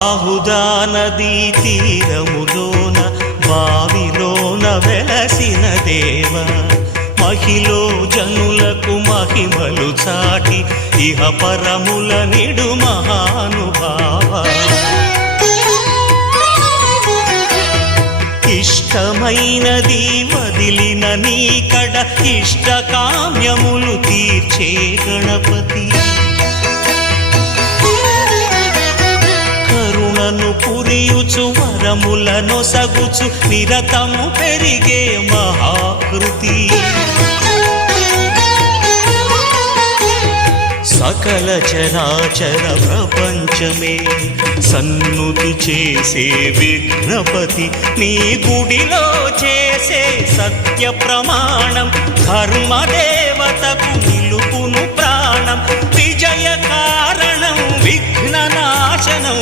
బాహుదా నదీ తీరములోన బావిలోన వెలసిన దేవ మహిలో జనులకు మహిమలు చాటి ఇహ పరముల నిడు మహానుభావ ఇష్టమైనది వదిలిన నీకడ ఇష్ట కామ్యములు తీర్చే గణపతి కరుణను పురియుచు వరములను సగుచు నిరతము పెరిగే మహాకృతి సకల చరాచర ప్రపంచమే సన్నుతి చేసే విఘ్నపతి నీ గుడిలో చేసే సత్య ప్రమాణం ధర్మదేవతకు నిలుపును ప్రాణం విజయ కారణం విఘ్న నాశనం